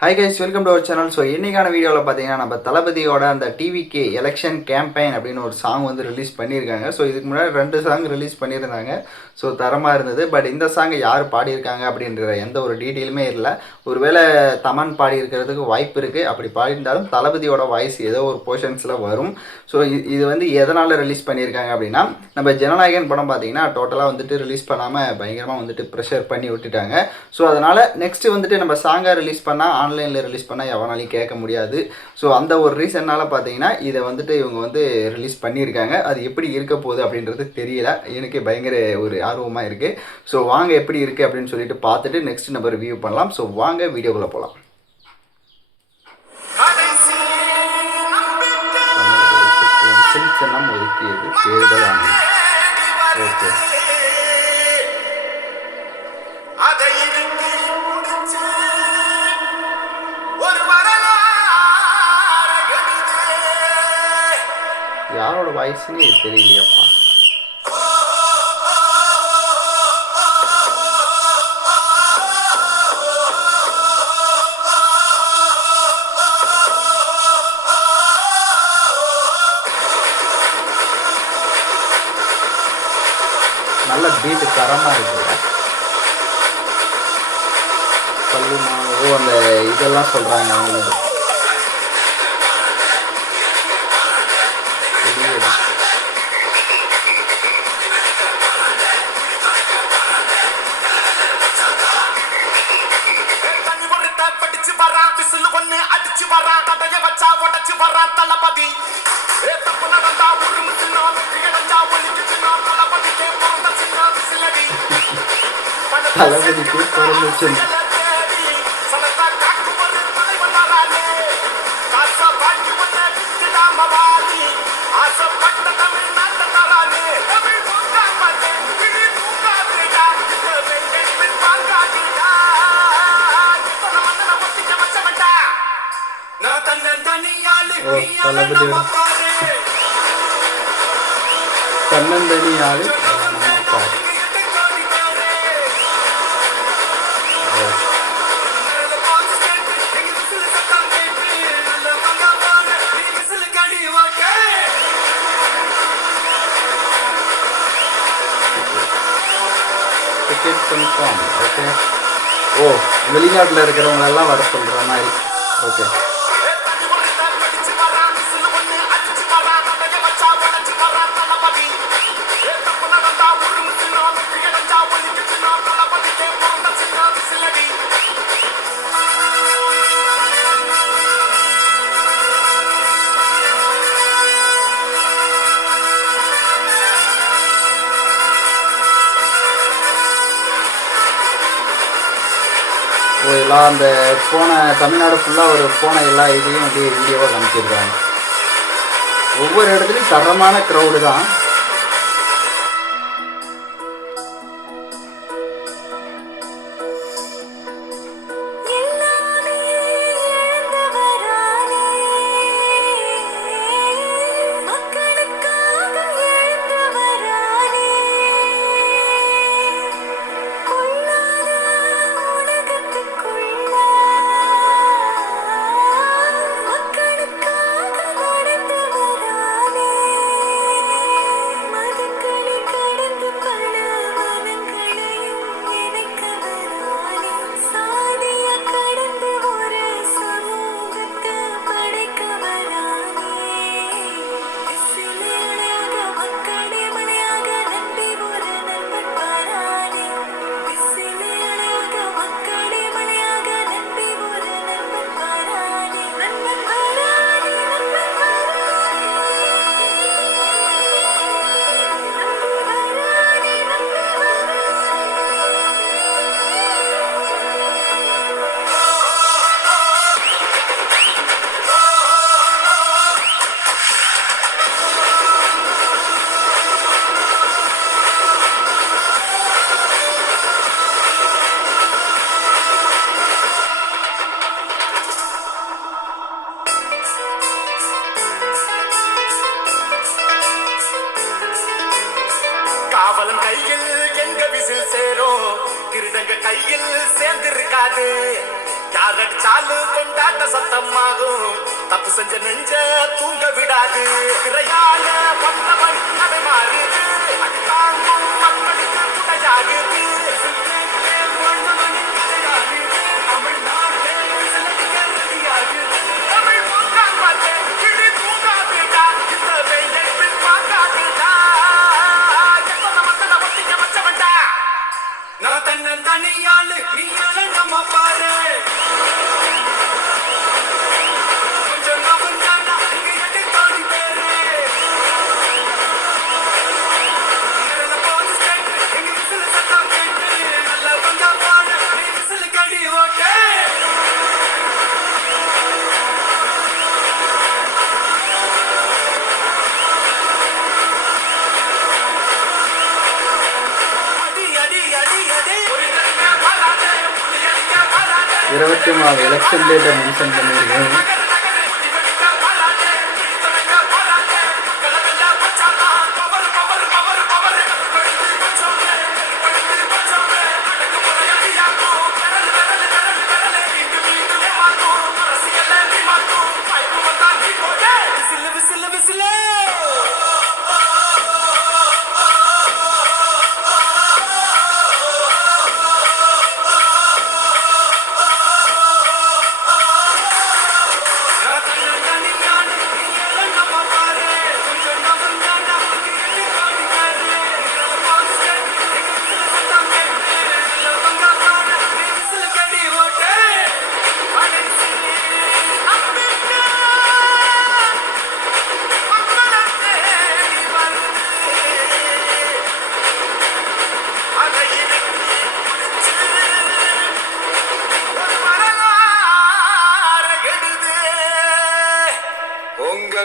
Hi guys, welcome to our channel. So இன்றைக்கான வீடியோவில் பார்த்தீங்கன்னா நம்ம தளபதியோட அந்த டிவிகே எலெக்ஷன் கேம்பெயின் அப்படின்னு ஒரு சாங் வந்து ரிலீஸ் பண்ணியிருக்காங்க. ஸோ இதுக்கு முன்னாடி 2 சாங் ரிலீஸ் பண்ணியிருந்தாங்க. ஸோ தரமாக இருந்தது. பட் இந்த சாங்கை யார் பாடியிருக்காங்க அப்படின்ற எந்த ஒரு டீட்டெயிலுமே இல்லை. ஒருவேளை தமன் பாடியிருக்கிறதுக்கு வாய்ப்பு இருக்குது. அப்படி பாடியிருந்தாலும் தளபதியோட வாய்ஸ் ஏதோ ஒரு போர்ஷன்ஸில் வரும். ஸோ இது வந்து எதனால் ரிலீஸ் பண்ணியிருக்காங்க அப்படின்னா, நம்ம ஜனநாயகன் படம் பார்த்தீங்கன்னா டோட்டலாக வந்துட்டு ரிலீஸ் பண்ணாமல் பயங்கரமாக வந்துட்டு ப்ரெஷர் பண்ணி விட்டுட்டாங்க. ஸோ அதனால் நெக்ஸ்ட்டு வந்துட்டு நம்ம சாங்கை ரிலீஸ் பண்ணால் ஆன்லைனில் ரிலீஸ் பண்ணால் எவனாலையும் கேட்க முடியாது. ஸோ அந்த ஒரு ரீசன்னால் பார்த்தீங்கன்னா இதை வந்துட்டு இவங்க வந்து ரிலீஸ் பண்ணியிருக்காங்க. அது எப்படி இருக்க போகுது அப்படின்றது தெரியல. எனக்கு பயங்கர ஒரு ஆர்வமாக இருக்குது. ஸோ வாங்க எப்படி இருக்குது அப்படின்னு சொல்லிட்டு பார்த்துட்டு நெக்ஸ்ட் நம்ம ரிவ்யூ பண்ணலாம். ஸோ வாங்க வீடியோக்குள்ளே போகலாம். சின்னம் ஒதுக்கியது தேர்தல் ஆணையம். ஓகே, யாரோட வாய்ஸ்னே தெரியலையப்பா. நல்ல பீட்டு தரமாக இருக்குது. பல்லு மாவு அந்த இதெல்லாம் சொல்கிறாங்க அவங்களுக்கு. தளபதிக்கு பிறந்துச்சு. தளபதியோட தன்னந்தனி ஆளு. Ticket confirm. ஓகே. ஓ, வெளிநாட்டில் இருக்கிறவங்களெல்லாம் வர சொல்கிற மாதிரி. ஓகே. எல்லாம் அந்த போன தமிழ்நாடு ஃபுல்லாக ஒரு போன எல்லா இதையும் வந்து வீடியோவாக காமிச்சிருக்காங்க. ஒவ்வொரு இடத்துலையும் தரமான க்ரௌடு தான். காவலன் கையில் எங்க விசில் சேரும், திருடங்க கையில் சேர்ந்திருக்காது. யாரடிச்சாலும் கொண்டாட்ட சத்தமாகும் தப்பு செஞ்ச நெஞ்ச தூங்க விடாது திரையால பந்தவன் அதை மாறுது அது தாங்கும் மக்களுக்கு துணையாகுது தனியாளு நீயால நம்ம பாரு கொஞ்சம் நவந்தானா இங்க எட்டு கோடி பேரு நேரல போது ஸ்டேட் எங்க விசில சத்தம் கேட்டு நல்ல வந்தா பாரு நீ விசில கடி ஓகே இருபத்தி மூணு எலெக்ஷன் டேட்டை மென்ஷன் பண்ணியிருக்கேன்.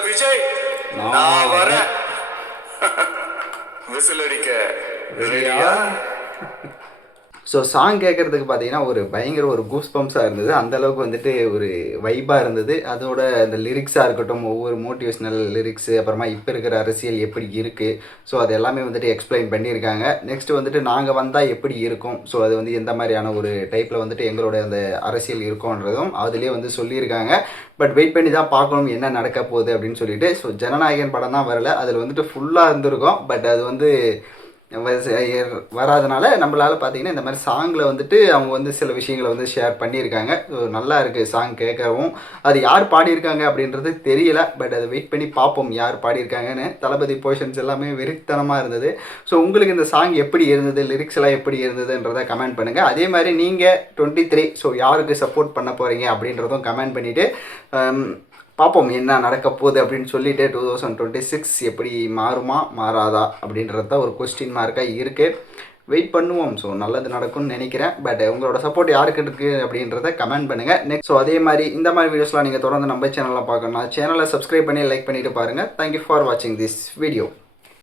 விஜய் நான் வர விசில் அடிக்க ரெடியா? ஸோ சாங் கேட்குறதுக்கு பார்த்தீங்கன்னா ஒரு பயங்கர ஒரு கூஸ் பம்ப்ஸாக இருந்தது. அந்தளவுக்கு வந்துட்டு ஒரு வைப்பாக இருந்தது. அதோட அந்த லிரிக்ஸாக இருக்கட்டும், ஒவ்வொரு மோட்டிவேஷ்னல் லிரிக்ஸு, அப்புறமா இப்போ இருக்கிற அரசியல் எப்படி இருக்குது, ஸோ அது எல்லாமே வந்துட்டு எக்ஸ்பிளைன் பண்ணியிருக்காங்க. நெக்ஸ்ட்டு வந்துட்டு நாங்கள் வந்தால் எப்படி இருக்கும், ஸோ அது வந்து எந்த மாதிரியான ஒரு டைப்பில் வந்துட்டு எங்களோட அந்த அரசியல் இருக்கும்ன்றதும் அதுலேயே வந்து சொல்லியிருக்காங்க. பட் வெயிட் பண்ணி தான் பார்க்கணும் என்ன நடக்க போகுது அப்படின்னு சொல்லிட்டு. ஸோ ஜனநாயகன் படம் தான் வரல, அதில் வந்துட்டு ஃபுல்லாக இருந்திருக்கும். பட் அது வந்து வராதனால நம்மளால் பார்த்தீங்கன்னா இந்த மாதிரி சாங்கில் வந்துட்டு அவங்க வந்து சில விஷயங்களை வந்து ஷேர் பண்ணியிருக்காங்க. ஸோ நல்லா இருக்குது சாங் கேட்கவும். அது யார் பாடியிருக்காங்க அப்படின்றது தெரியல. பட் அதை வெயிட் பண்ணி பார்ப்போம் யார் பாடியிருக்காங்கன்னு. தளபதி போர்ஷன்ஸ் எல்லாமே வெறித்தனமாக இருந்தது. ஸோ உங்களுக்கு இந்த சாங் எப்படி இருந்தது, லிரிக்ஸ் எல்லாம் எப்படி இருந்ததுன்றதை கமெண்ட் பண்ணுங்கள். அதே மாதிரி நீங்கள் 23 ஸோ யாருக்கு சப்போர்ட் பண்ண போகிறீங்க அப்படின்றதும் கமெண்ட் பண்ணிவிட்டு பார்ப்போம் என்ன நடக்க போகுது அப்படின்னு சொல்லிட்டு 2026 எப்படி மாறுமா மாறாதா அப்படின்றது தான் ஒரு கொஸ்டின் மார்க்காக இருக்குது. வெயிட் பண்ணுவோம். ஸோ நல்லது நடக்கும்னு நினைக்கிறேன். பட் உங்களோட சப்போர்ட் யாருக்கு இருக்குது அப்படின்றத கமெண்ட் பண்ணுங்கள். நெக்ஸ்ட் ஸோ அதே மாதிரி இந்த மாதிரி வீடியோஸ்லாம் நீங்கள் தொடர்ந்து நம்ம சேனலில் பார்க்கணும்னா சேனலை சப்ஸ்கிரைப் பண்ணி லைக் பண்ணிவிட்டு பாருங்கள். தேங்க்யூ ஃபார் வாட்சிங் திஸ் வீடியோ.